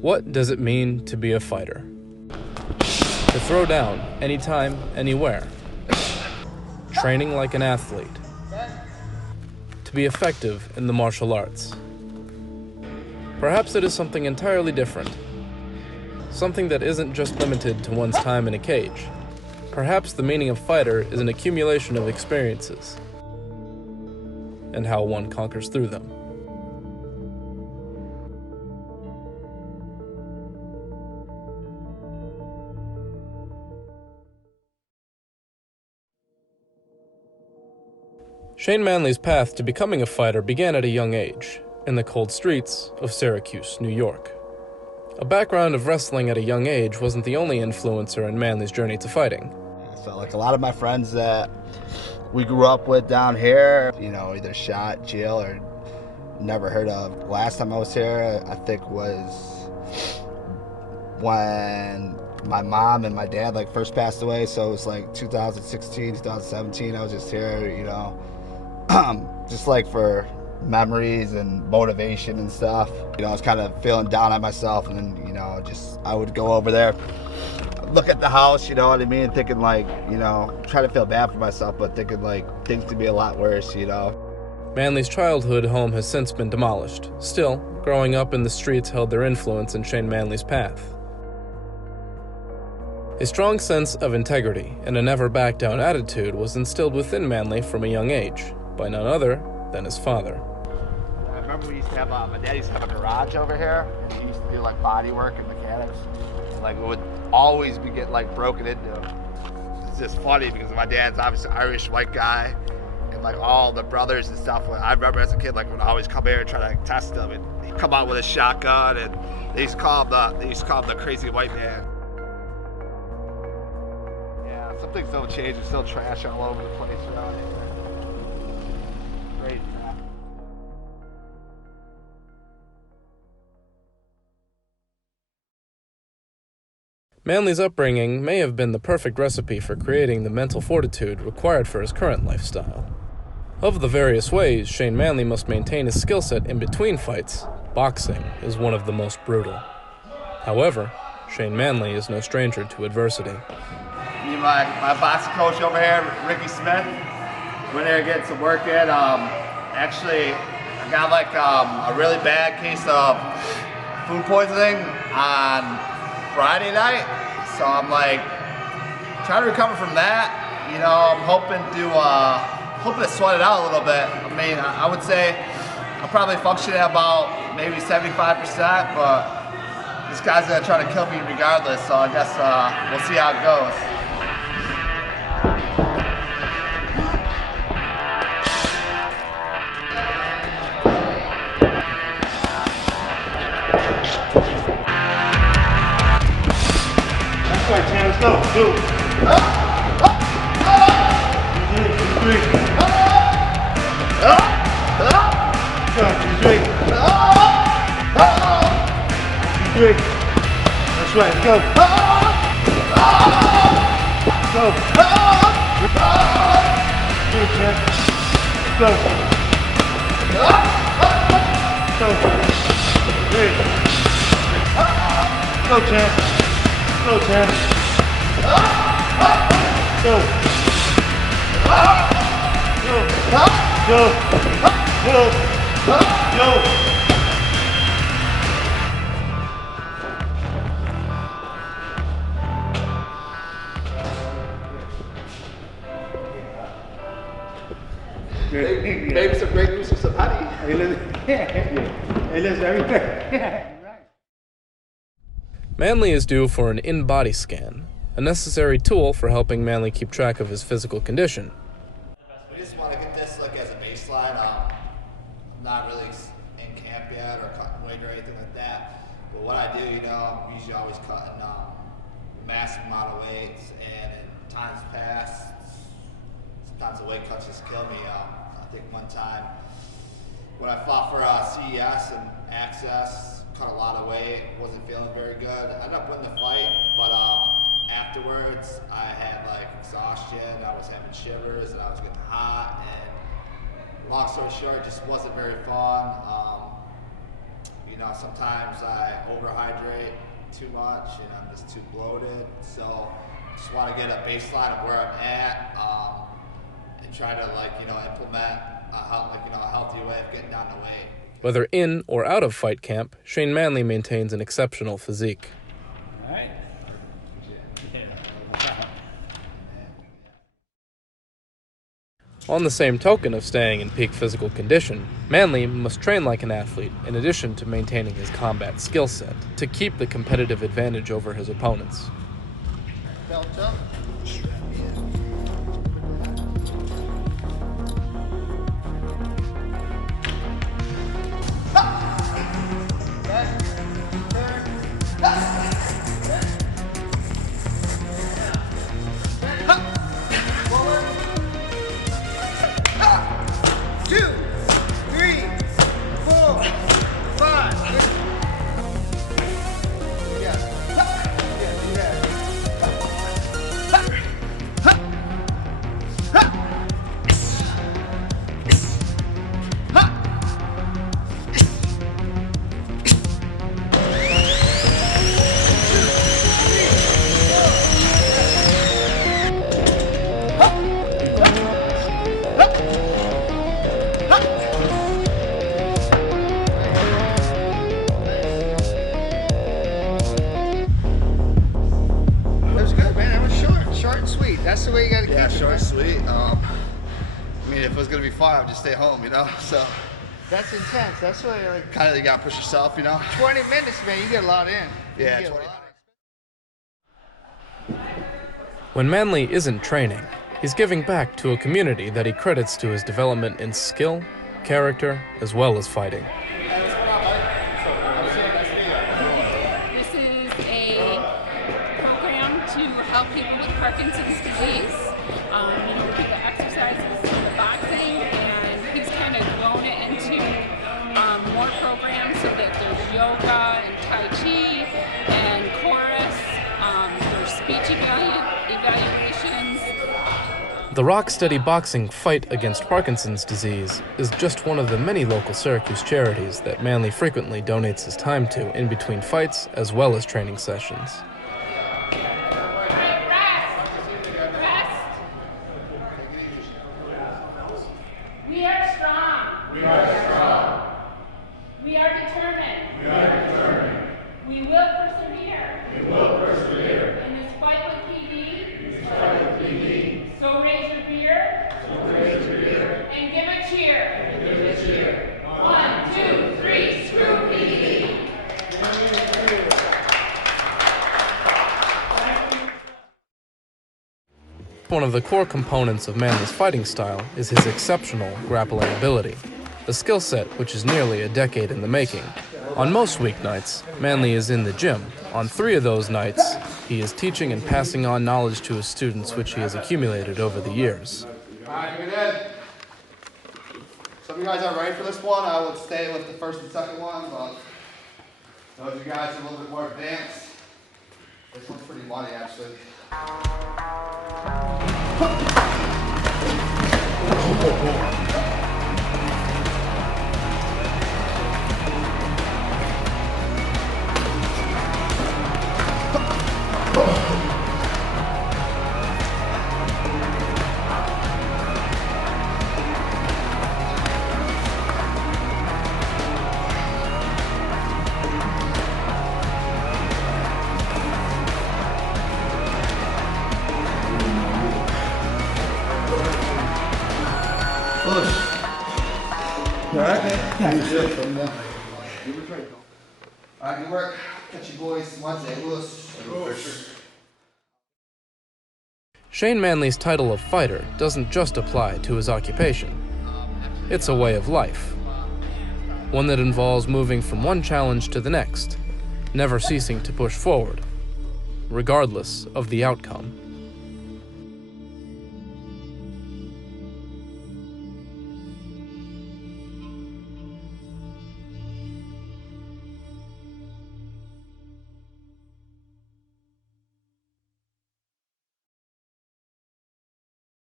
What does it mean to be a fighter? To throw down anytime, anywhere. Training like an athlete. To be effective in the martial arts. Perhaps it is something entirely different. Something that isn't just limited to one's time in a cage. Perhaps the meaning of fighter is an accumulation of experiences and how one conquers through them. Shane Manley's path to becoming a fighter began at a young age, in the cold streets of Syracuse, New York. A background of wrestling at a young age wasn't the only influencer in Manley's journey to fighting. So like a lot of my friends that we grew up with down here, either shot, jail, or never heard of. Last time I was here, I think was when my mom and my dad first passed away. So it was 2016, 2017. I was just here, just for memories and motivation and stuff. I was kind of feeling down on myself, and then, I would go over there, look at the house, you know what I mean, thinking trying to feel bad for myself, but thinking things could be a lot worse, Manley's childhood home has since been demolished. Still, growing up in the streets held their influence in Shane Manley's path. A strong sense of integrity and a never-back-down attitude was instilled within Manley from a young age, by none other than his father. I remember we used to have, my dad used to have a garage over here, and he used to do body work and mechanics. And, it would always be getting broken into. It's just funny because my dad's obviously an Irish white guy, and all the brothers and stuff. I remember as a kid, would always come here and try to test him, and he'd come out with a shotgun, and they used to call him the crazy white man. Yeah, some things don't change. There's still trash all over the place around here. Great crap. Manley's upbringing may have been the perfect recipe for creating the mental fortitude required for his current lifestyle. Of the various ways Shane Manley must maintain his skill set in between fights, boxing is one of the most brutal. However, Shane Manley is no stranger to adversity. My boxing coach over here, Ricky Smith, went there getting some work in. Actually, I got a really bad case of food poisoning on Friday night, so I'm trying to recover from that. I'm hoping to sweat it out a little bit. I mean, I would say I'll probably function at about maybe 75%, but this guy's gonna try to kill me regardless, so I guess we'll see how it goes. Let's go. Two. Three. Three. That's right. Go. Go. Good, champ. Go. Go. Three. Go, champ. Go, champ. Go. Go. Go. Go. Maybe some great news for some honey. Hey, listen, everything. Manley is due for an in-body scan, a necessary tool for helping Manley keep track of his physical condition. We just want to get this as a baseline. I'm not really in camp yet or cutting weight or anything like that. But what I do, I'm usually always cutting a massive amount of weight, and in times past, sometimes the weight cuts just kill me. I think one time when I fought for CES and Access, cut a lot of weight, wasn't feeling very good. I ended up winning the fight, but afterwards I had exhaustion, I was having shivers, and I was getting hot, and long story short, it just wasn't very fun. You know, sometimes I overhydrate too much and I'm just too bloated. So just want to get a baseline of where I'm at and try to implement a healthy way of getting down the weight. Whether in or out of fight camp, Shane Manley maintains an exceptional physique. All right. On the same token of staying in peak physical condition, Manley must train like an athlete in addition to maintaining his combat skill set to keep the competitive advantage over his opponents. Belt jump. That's the way you gotta keep it. Short, sweet. I mean, if it was gonna be fun, I would just stay home, you know. So That's intense. That's what you're like. kind of you gotta push yourself, you know. 20 minutes, man. You get a lot in. Yeah, You get a 20. lot. When Manley isn't training, he's giving back to a community that he credits to his development in skill, character, as well as fighting. This is a program to help people with Parkinson's disease. We do the exercises, the boxing, and he's kind of grown it into more programs so that there's yoga and Tai Chi and chorus, there's speech evaluations. The rock-steady boxing fight against Parkinson's disease is just one of the many local Syracuse charities that Manley frequently donates his time to in between fights as well as training sessions. We are strong. We are strong. We are determined. We are determined. We will persevere. We will persevere. In this fight with PD. In this fight with PD. So raise your beer. So raise your beer. And give a cheer. And give a cheer. 1, 2, 3. Screw PD. One of the core components of Manley's fighting style is his exceptional grappling ability, a skill set which is nearly a decade in the making. On most weeknights, Manley is in the gym. On 3 of those nights, he is teaching and passing on knowledge to his students which he has accumulated over the years. All right, good in. Some of you guys are ready for this one. I would stay with the first and second one, but those of you guys are a little bit more advanced. This one's pretty muddy, actually. All right, good work. Catch you boys Wednesday. Lewis. Shane Manley's title of fighter doesn't just apply to his occupation. It's a way of life. One that involves moving from one challenge to the next, never ceasing to push forward, regardless of the outcome.